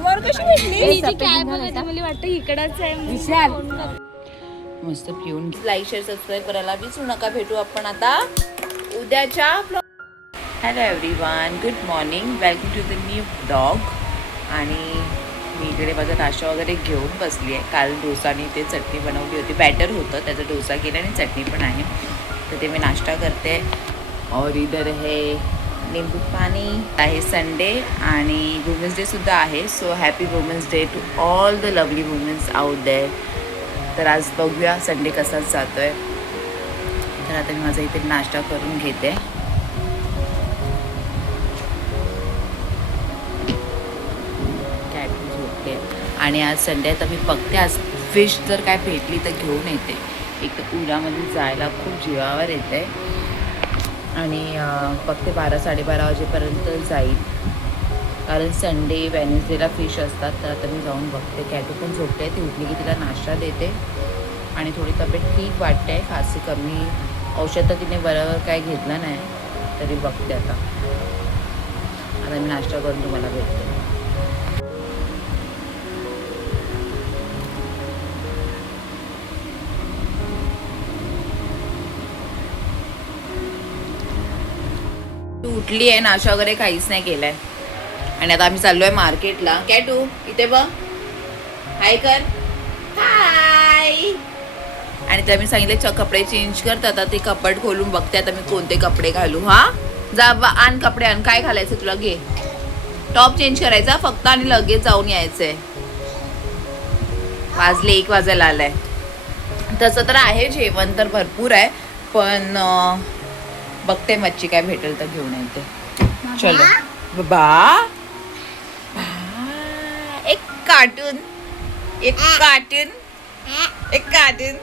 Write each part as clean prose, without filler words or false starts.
टायमावर कशी भेटली? काय बघायचं मला वाटतं इकडच आहे. विशाल मस्त पिऊन लाईक शेअर सबस्क्राईब करायला विसरू नका. भेटू आपण आता उद्याच्या blog. Hello everyone, good morning, welcome to the new blog. आणि मी इकडे माझा नाश्ता वगैरे घेऊन बसली आहे. काल डोसानी ते चटणी बनवली होती, बॅटर होतं, त्याचा डोसा केला आणि चटणी पण आहे, तर ते मी नाश्ता करते. और इधर है नींबू पाणी. आहे संडे आणि वुमेन्स डे सुद्धा आहे. So happy women's day to all the lovely women's out there. तर आज बघूया संडे कसाच जातो आहे. तर आता मी माझा इथे नाश्ता करून घेते. आणि आज संडे तर मी बघते आज फिश जर काय भेटली तर घेऊन येते. एक तर उन्हामध्ये जायला खूप जीवावर येते आणि फक्त 12-12:30 वाजेपर्यंत जाईल, कारण संडे वेडनेसडेला फिश असतात. तर आता मी जाऊन बघते. कॅटू पण झोपते, ती उठली की तिला नाश्ता देते आणि थोडी तब्येत ठीक वाटते आहे, खासी कमी. औषध तर तिने बरोबर काय घेतलं नाही, तरी बघते आता मी नाश्ता करून तुम्हाला भेटते. तू उठली आहे, नाश्ता वगैरे काहीच नाही केलाय आणि आता आम्ही चाललोय मार्केटला. कॅटू इथे बघ, हाय कर, हाय. आणि त्या मी सांगितले कपडे चेंज करत. आता ते कपड खोलून बघते आता मी कोणते कपडे घालू. हा जा आण कपडे आण. काय घालायचं तुला? घे, टॉप चेंज करायचा फक्त आणि लगेच जाऊन यायचंय. वाजले 1 वाजायला आलाय. तसं तर आहे, जेवण तर भरपूर आहे, पण बघते मच्छी काय भेटेल तर घेऊन येते. चलो बाबा. एक कार्टून, एक कार्टून, एक कार्टून.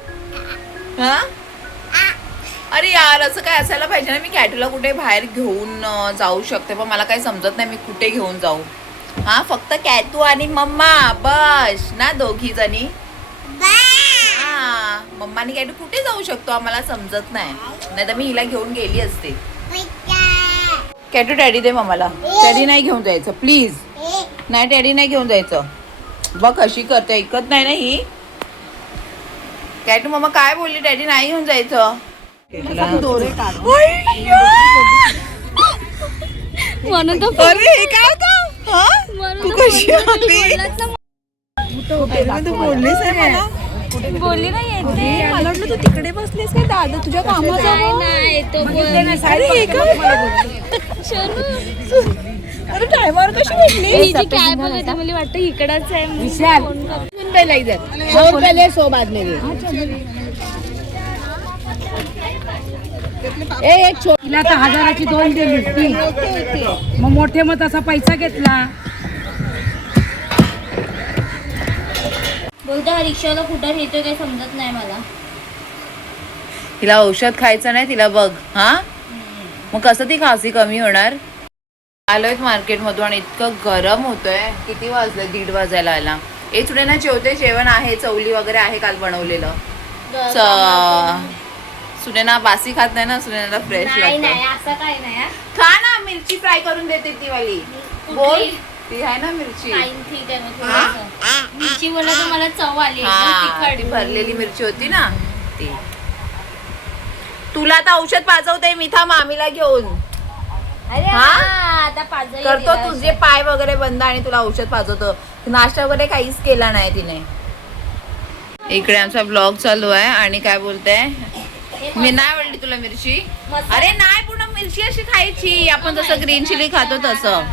हा अरे यार, असं काय असायला पाहिजे ना. मी कॅटूला कुठे बाहेर घेऊन जाऊ शकते, पण मला काही समजत नाही मी कुठे घेऊन जाऊ. हा फक्त कॅटू आणि मम्मा बस ना, दोघी जणी. हा मम्मा आणि कॅटू कुठे जाऊ शकतो आम्हाला समजत नाही. नाही तर मी हिला घेऊन गेली असते. कॅटू डॅडी दे मम्माला. डॅडी नाही घेऊन जायचं प्लीज. नाही डॅडी नाही घेऊन जायचं. बघ कशी करते, ऐकत नाही ना ही. कॅटू मम्मा काय बोलली, डॅडी नाही घेऊन जायचं. म्हणून तर अरे काय होतं? तू कशी आली? तू बोललीस आहे मला. बोलली नाही येते. मला वाटलं तू तिकडे बसलीस काय दादा तुझ्या कामाचं? नाही तो अरे टायमावर कशी भेटली? काय बघायचं मला वाटतं इकडच आहे. विशाल 100 रुपये ले, 100 बाद में एक तिला तर 1000ची 2 दिली ती, मग मोठे मग तसा पैसा घेतला. बोलता रिक्षाला कुठं नेतोय काही समजत नाही मला. तिला औषध खायचं नाही तिला बघ. हा मग कसं ती खासी कमी होणार. आलोय मार्केटमधून आणि इतकं गरम होतोय. किती वाजले? 1:30 वाजायला आला. थोडे ना जेवते, जेवण आहे, चवली वगैरे आहे काल बनवलेलं. सुनेना बासी खात नाही ना, सुनेना फ्रेश लागतं. असं काय नाही. खा ना, मिरची फ्राय करून देते ती वाली. बोल, ती आहे ना मिरची. ठीक आहे मग मिरची बोला तर मला चव आली. ती भरलेली मिरची होती ना ती. तुला आता औषध पाजवते मी, थांब मामीला घेऊन. आता करतो तुझे पाय वगैरे बंद आणि तुला औषध पाजवतो. नाश्ता वगैरे काहीच केला नाही तिने. इकडे आमचा ब्लॉग चालू आहे आणि काय बोलते, मी नाही आवडली तुला मिरची. अरे नाही, पूर्ण मिरची अशी खायची आपण जसं ग्रीन चिली खातो तसं.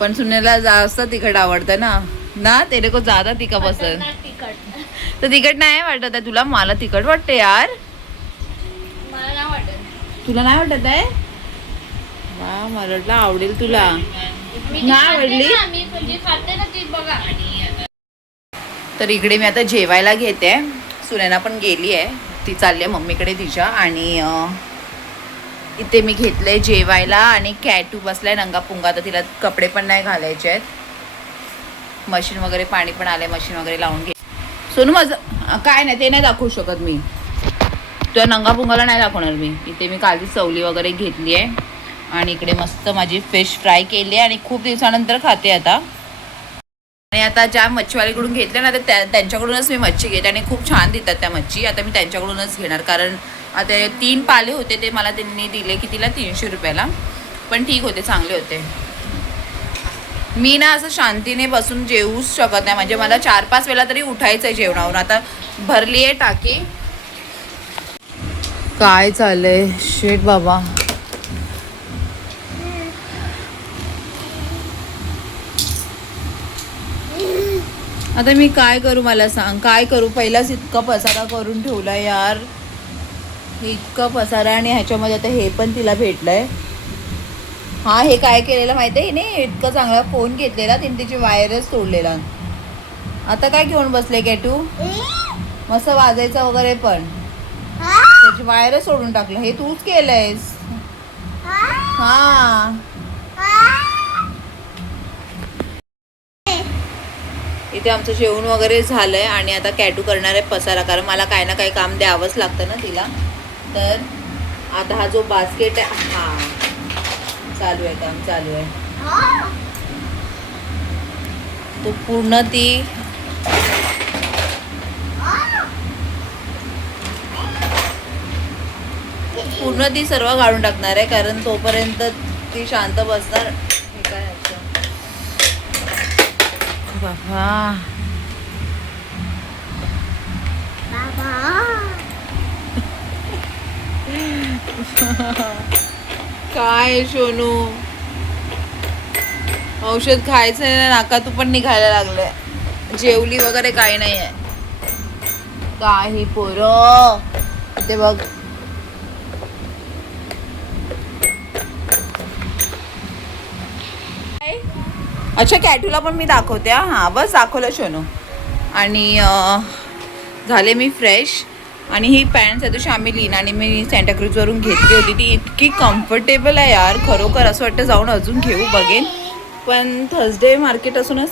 पण सुनेला जास्त तिखट आवडतं ना तेरे को ज्यादा तिखट पसंद. तर तिखट नाही वाटत आहे तुला? मला तिखट वाटते यार. मला नाही वाटत. तुला नाही वाटत आहे? वा, मला वाटलं आवडेल तुला. नाही आवडली. तर इकडे मी आता जेवायला घेते. सुनैना पण गेली आहे, ती चालली आहे मम्मीकडे तिच्या. आणि इथे मी घेतलंय जेवायला आणि कॅटू बसलाय नंगा पुंगा. तर तिला कपडे पण नाही घालायचे आहेत. मशीन वगैरे पाणी पण आलंय, मशीन वगैरे लावून घे. सोनू माझं काय नाही, ते नाही दाखवू शकत मी. तुझ्या नंगा पुंगाला नाही दाखवणार मी. इथे मी कालची चवली वगैरे घेतली आहे आणि इकडे मस्त माझी फिश फ्राय केली आहे आणि खूप दिवसानंतर खाते आता. आणि आता ज्या मच्छीवालीकडून घेतल्या ना तर त्यांच्याकडूनच मी मच्छी घेते आणि खूप छान देतात त्या मच्छी. आता मी त्यांच्याकडूनच घेणार, कारण आता 3 पाले होते ते मला त्यांनी दिले कितीला 300 रुपयाला, पण ठीक होते, चांगले होते. मी ना असं शांतीने बसून जेवूच शकत नाही, म्हणजे मला 4-5 वेळा तरी उठायचं आहे जेवणावरून. आता भरली आहे टाकी. काय चाललंय शेट बाबा. आता मी काय करू, मला सांग काय करू. पहिलाच इतका पसारा करून ठेवला यार, इतका पसारा. आणि ह्याच्यामध्ये आता हे पण तिला भेटलंय. हा, हे काय केलेलं माहिती आहे नाही, इतका चांगला फोन घेतलेला तिने, तिची वायरच तोडलेला. आता काय घेऊन बसले कॅटू, मस्त वाजायचं वगैरे, पण त्याची वायरच सोडून टाकलं. हे तूच केलंयस. हा, इथे आमचं जेवण वगैरे झालंय आणि आता कॅटू करणार आहे पसारा, कारण मला काही ना काही काम द्यावंच लागतं ना तिला. तर आता हा जो बास्केट आहे, हा चालू आहे, काम चालू आहे. तो पूर्ण ती सर्व काढून टाकणार आहे, कारण तोपर्यंत ती शांत बसणार. हे काय बाबा, काय सोनू, औषध खायचं आहे ना, नाकातून पण निघायला लागलंय. जेवली वगैरे काही नाही आहे. काही पोरं ते बघ. अच्छा, कॅटूला पण मी दाखवते. हा बस दाखवलं सोनू. आणि झाले मी फ्रेश. आणि ही पॅन्ट त्या दिवशी आम्ही लीनाने मी सँटाक्रूजवरून घेतली होती, ती इतकी कम्फर्टेबल आहे यार, खरोखर असं वाटतं जाऊन अजून घेऊ, बघेन. पण थर्सडे मार्केट असूनच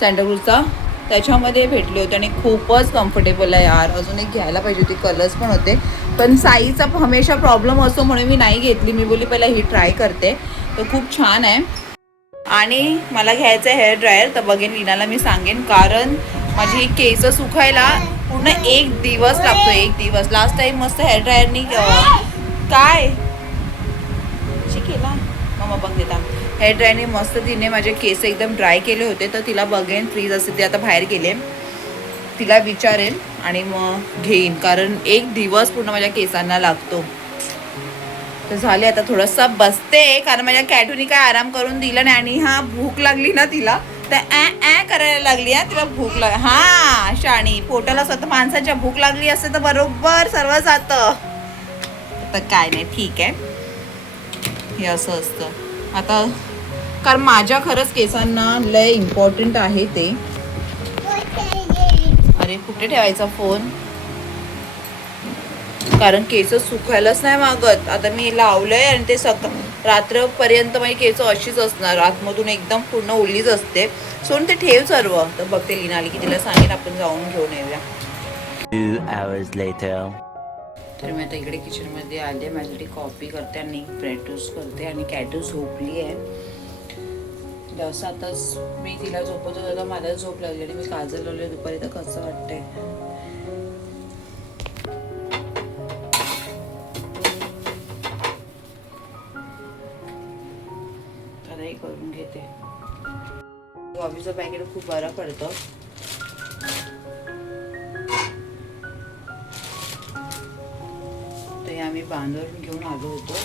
सँटाक्रूजचा, त्याच्यामध्ये भेटले होते आणि खूपच कम्फर्टेबल आहे यार. अजून एक घ्यायला पाहिजे होती, कलर्स पण होते, पण साईजचा हमेशा प्रॉब्लेम असतो म्हणून मी नाही घेतली. मी बोलली पहिला ही ट्राय करते. तर खूप छान आहे. आणि मला घ्यायचं आहे हेअर ड्रायर, तर बघेन लीनाला मी सांगेन, कारण माझी केस सुकायला पूर्ण 1 दिवस लागतो. 1 दिवस. लास्ट टाइम मस्त हेअर ड्रायरनी काय शिकेला मम्मा बघ देता, हेअर ड्रायरने मस्त तिने माझे केस एकदम ड्राय केले होते. तर तिला बघेन, फ्रीज असेल ते आता बाहेर गेले, तिला विचारेन आणि मग घेईन, कारण 1 दिवस पूर्ण माझ्या केसांना लागतो. तर झाले, आता थोडंसं बसते, कारण माझ्या कॅटूनी काय आराम करून दिला नाही. आणि हा भूक लागली ना तिला, तर ॲ करायला लागली. तिला भूक हा शाणी, पोटाला स्वतः माणसाच्या भूक लागली असते तर बरोबर सर्व जातं. तर काय नाही, ठीक आहे, हे असं असतं. आता कारण माझ्या खरंच केसांना लय इम्पॉर्टंट आहे ते. अरे कुठे ठेवायचा फोन, कारण केस सुकायलाच नाही मागत. आता मी लावलंय आणि ते रात्रपर्यंत माझी केस अशीच असणार, आतमधून एकदम पूर्ण ओलीच असते. सोन ते ठेव सर्व. तर बघते लीना आली की तिला सांगेन आपण जाऊन घेऊन येऊया. 2 hours later. तर मी आता इकडे किचनमध्ये आले, माझ्यासाठी कॉफी करते आणि ब्रेड टोस्ट करते. आणि कॅटू झोपली आहे. जसं आताच मी तिला झोपत होतो तर मला झोप लागली आणि मी काजल लावले दुपारी. तर कसं वाटतंय, करून घेते. बॉबीचं पॅकेट खूप बरं पडतं. ते आम्ही बांधून घेऊन आलो होतो.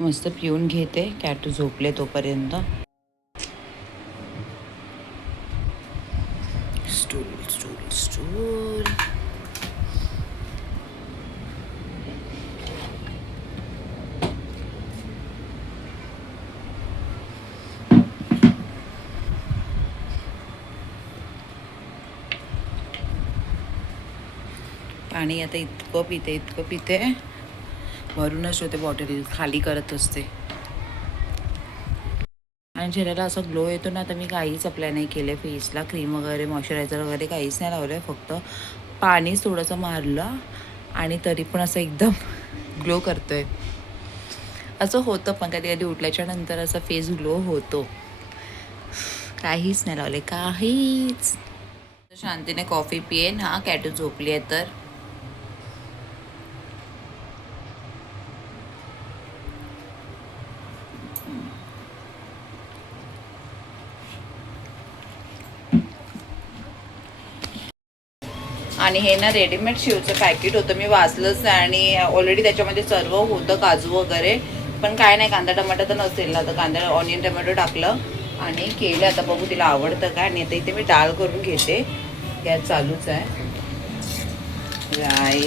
मस्त पिऊन घेते, कॅटू झोपले तोपर्यंत. Stool stool stool. पाणी आता इतकं पिते भरूनच ठेवते, बॉटल खाली करत असते. आणि चेहऱ्याला असा ग्लो येतो ना. तर मी काहीच अप्लाय नाही केलं फेसला, क्रीम वगैरे मॉइश्चरायझर वगैरे काहीच नाही लावलं आहे. फक्त पाणीच थोडंसं मारलं आणि तरी पण असं एकदम ग्लो करतो आहे. असं होतं पण कधी कधी उठल्याच्या नंतर असं फेस ग्लो होतो. काहीच नाही लावले, काहीच. शांतीने कॉफी पियेन. हा कॅटू झोपली आहे तर. आणि हे ना रेडीमेड शिवचं पॅकेट होतं, मी वाचलंच नाही आणि ऑलरेडी त्याच्यामध्ये सर्व होतं, काजू वगैरे. पण काय नाही, कांदा टमाटर तर नसेल ना, तर कांदा ऑनियन टमॅटो टाकलं आणि केलं. आता बघू तिला आवडतं काय. आणि आता इथे मी डाळ करून घेते, गॅस चालूच आहे. राई,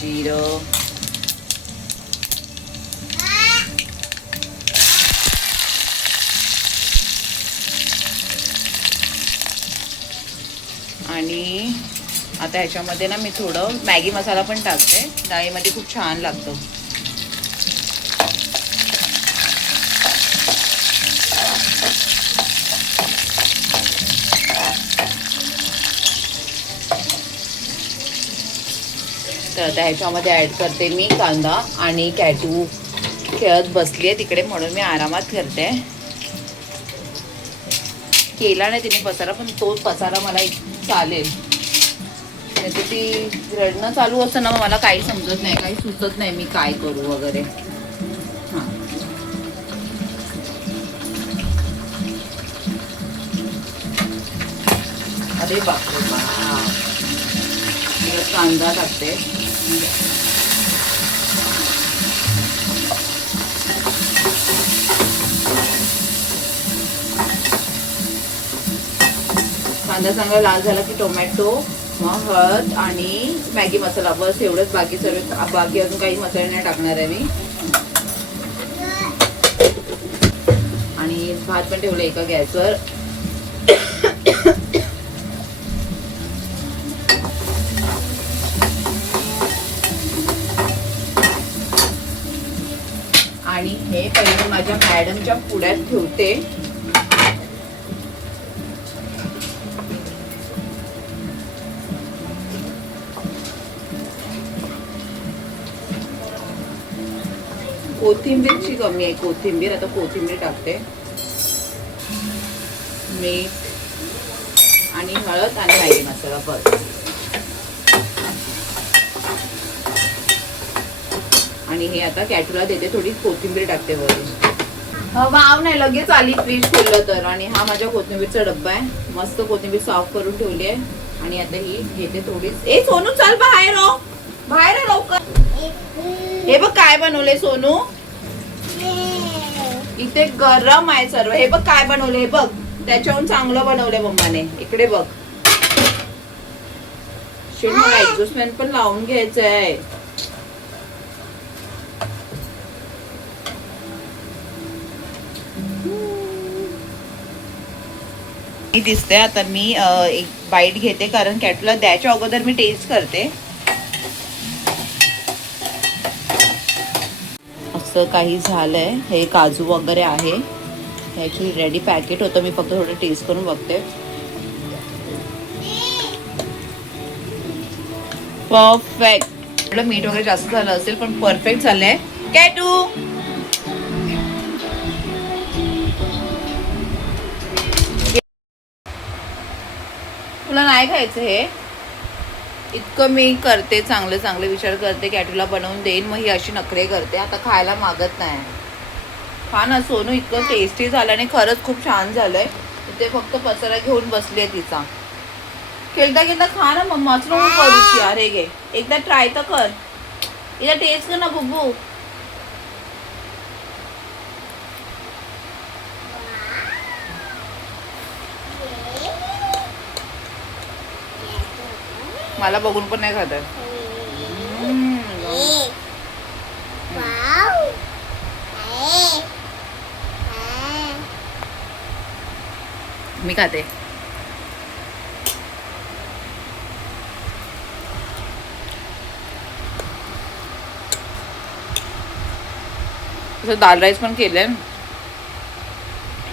जिरं, आणि आता ह्याच्यामध्ये ना मी थोडं मॅगी मसाला पण टाकते. डाळीमध्ये खूप छान लागतं. तर आता ह्याच्यामध्ये ॲड करते मी कांदा. आणि कॅटू खेळत बसली आहे तिकडे म्हणून मी आरामात करते. केला नाही तिने पसारा, पण तोच पसारा मला चालेल. नाही ती रडणं चालू असतं ना, मला काही समजत नाही, काही सुचत नाही मी काय करू वगैरे. हां, अरे बापरे बाप. कांदा टाकते. कांदा चांगला लाल झाला की टोमॅटो, मग हळद आणि मॅगी मसाला, बस एवढंच. बाकी अजून काही मसाले नाही टाकणार आहे मी. आणि भात पण ठेवलं एका गॅसवर. आणि हे पहिले माझ्या मॅडमच्या पुड्यात ठेवते. कोथिंबीरची कमी आहे, कोथिंबीर. आता कोथिंबीर टाकते. मीठ आणि हळद आणि मॅगी मसाला, बस. आणि हे आता कॅटूला देते, थोडी कोथिंबीर टाकते वरून. वाव नाही, लगेच आली फ्रीज खोललं तर. आणि हा माझ्या कोथिंबीरचा डब्बा आहे. मस्त कोथिंबीर साफ करून ठेवली आहे. आणि आता ही घेते थोडीच. ए सोनू चल बाहेर हो, बाहेर लवकर. हे बघ काय बनवले सोनू, इथे गरम आहे सर्व. हे बघ काय बनवले, हे बघ त्याच्याहून चांगलं बनवलंय मम्माने. इकडे बघ. शेट मला एक्झॉस्ट फॅन पण लावून घ्यायचं आहे. दिसते. आता मी एक बाईट घेते, कारण कॅटूला द्यायच्या अगोदर मी टेस्ट करते. असं काही झालंय. हे काजू वगैरे आहे, ह्याची रेडी पॅकेट होतं. मी फक्त थोडं टेस्ट करून बघते. परफेक्ट. आपलं मीठ वगैरे जास्त झालं असेल, पण परफेक्ट झालंय. कॅटू तुला नाही खायचं हे. इतकं मी करते, चांगले चांगले विचार करते, कॅटूला बनवून देईन, मग ही अशी नखरे करते. आता खायला मागत नाही. खा ना सोनू, इतकं टेस्टी झालं आणि खरंच खूप छान झालंय. इथे फक्त पसारा घेऊन बसली आहे तिचा. खेळता खेळता खा ना मम्मा, नको करूच यार. हे घे, एकदा ट्राय तर कर, एकदा टेस्ट कर ना बुब्बू. मला बघून पण नाही खात. मी खाते. तसं दाल राईस पण केलंय.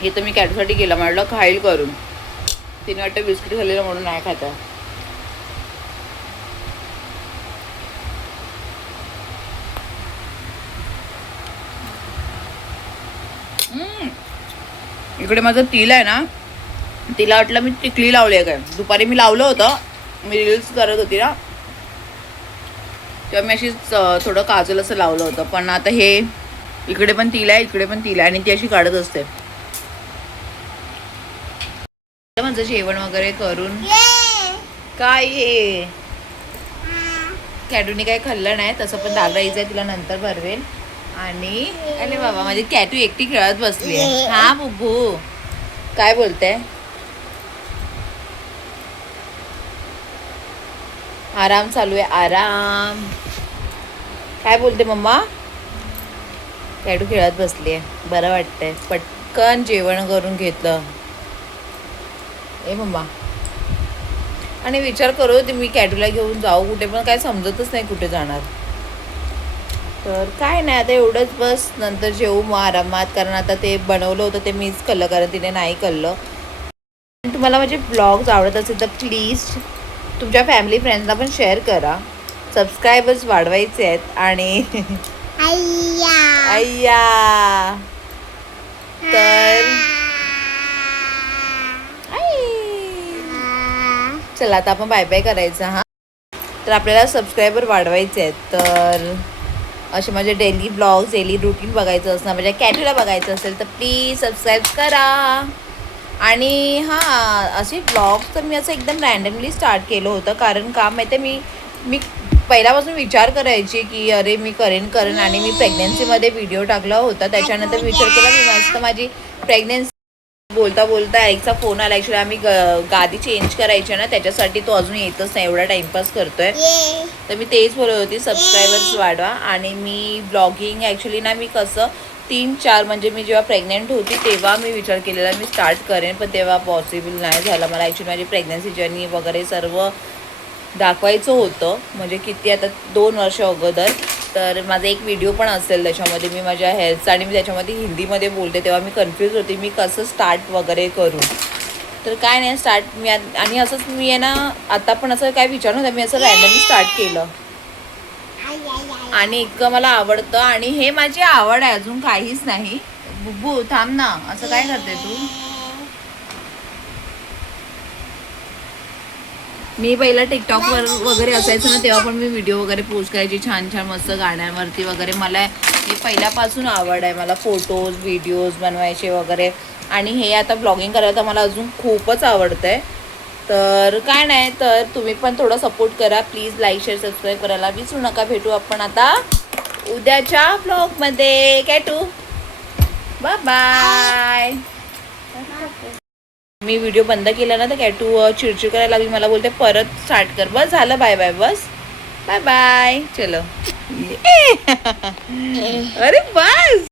हे तर मी कॅटूसाठी केलं, म्हटलं खाईल करून. तिने वाटतं बिस्किट खाल्लेलं म्हणून नाही खाता. इकडे माझं तिल आहे ना, तिला वाटलं मी टिकली लावली आहे काय. दुपारी मी लावलं होतं, मी रील्स करत होती ना तेव्हा मी अशी थोडं काजल असं लावलं होतं. पण आता हे इकडे पण तिल आहे, इकडे पण तिल आहे आणि ती अशी काढत असते. माझं जेवण वगैरे करून काय हे कॅटूने काही खाल्लं नाही. तसं पण दाल राईस आहे, तिला नंतर भरवेल. आणि अरे बाबा माझी कॅटू एकटी खेळत बसली आहे. हा बुब्बू काय बोलते? आराम चालू आहे, आराम. काय बोलते मम्मा? कॅटू खेळत बसली आहे, बरं वाटतंय. पटकन जेवण करून घेतलं. ए मम्मा. आणि विचार करू ते मी कॅटूला घेऊन जाऊ कुठे, पण काय समजतच नाही कुठे जाणार. तर काय नाही आता एवढंच बस. नंतर जेवू मग आरामात, कारण आता ते बनवलं होतं ते मीच खाल्लं, कारण तिने नाही खाल्लं. तुम्हाला माझे ब्लॉग्स आवडत असेल तर प्लीज तुमच्या फॅमिली फ्रेंड्सला पण शेअर करा. सबस्क्रायबर्स वाढवायचे आहेत. आणि अय्या तर चला आता आपण बाय बाय करायचं. हा तर आपल्याला सबस्क्रायबर वाढवायचे आहेत. तर असे माझे डेली ब्लॉग्स, डेली रुटीन बघायचं असणार, माझ्या कॅटूला बघायचं असेल तर प्लीज सबस्क्राईब करा. आणि हां, असे ब्लॉग्स तर मी असं एकदम रँडमली स्टार्ट केलं होतं. कारण का माहिती आहे, मी पहिल्यापासून विचार करायची की अरे मी करेन आणि मी प्रेग्नन्सीमध्ये व्हिडिओ टाकला होता. त्याच्यानंतर विचार केला मी मस्त माझी प्रेग्नन्सी बोलता एकचा फोन आला. ॲक्च्युली आम्ही गादी चेंज करायची ना, त्याच्यासाठी तो अजून येतच नाही, एवढा टाइमपास करतोय. तर मी तेच बोलत होती सबस्क्रायबर्स वाढवा. आणि मी ब्लॉगिंग ॲक्च्युली ना मी कसं 3-4 म्हणजे मी जेव्हा प्रेग्नेंट होती तेव्हा मी विचार केलेला मी स्टार्ट करेन, पण तेव्हा पॉसिबल नाही झालं. मला ॲक्च्युली माझी प्रेग्नन्सी जर्नी वगैरे सर्व दाखवायचं होतं, म्हणजे किती आता 2 वर्ष अगोदर. तर माझा एक व्हिडिओ पण असेल त्याच्यामध्ये मी माझ्या हेल्थचा, आणि मी त्याच्यामध्ये हिंदीमध्ये बोलते तेव्हा मी कन्फ्यूज होते मी कसं स्टार्ट वगैरे करू. तर काय नाही स्टार्ट मी आणि असंच मी आहे ना, आता पण असं काय विचार नव्हता, मी असं रँडमली स्टार्ट केलं. आणि इतकं मला आवडतं आणि हे माझी आवड आहे, अजून काहीच नाही. बुब्बू थांब ना, असं काय करते तू? मी पहिला टिकटॉकवर वगैरे असायचं ना, तेव्हा पण मी व्हिडिओ वगैरे पोस्ट करायची छान छान मस्त गाण्यांवरती वगैरे. मला मी पहिल्यापासून आवड आहे, मला फोटोज व्हिडिओज बनवायचे वगैरे. आणि हे आता ब्लॉगिंग करायला तर मला अजून खूपच आवडतं आहे. तर काय नाही, तर तुम्ही पण थोडं सपोर्ट करा प्लीज. लाईक शेअर सबस्क्राईब करायला विसरू नका. भेटू आपण आता उद्याच्या ब्लॉगमध्ये. कॅटू बाय बाय. मी व्हिडिओ बंद केला ना तर कॅटू चिडचिड करायला लागली, मला बोलते परत स्टार्ट कर. बस झालं, बाय बाय, बस बाय बाय. चलो अरे बस.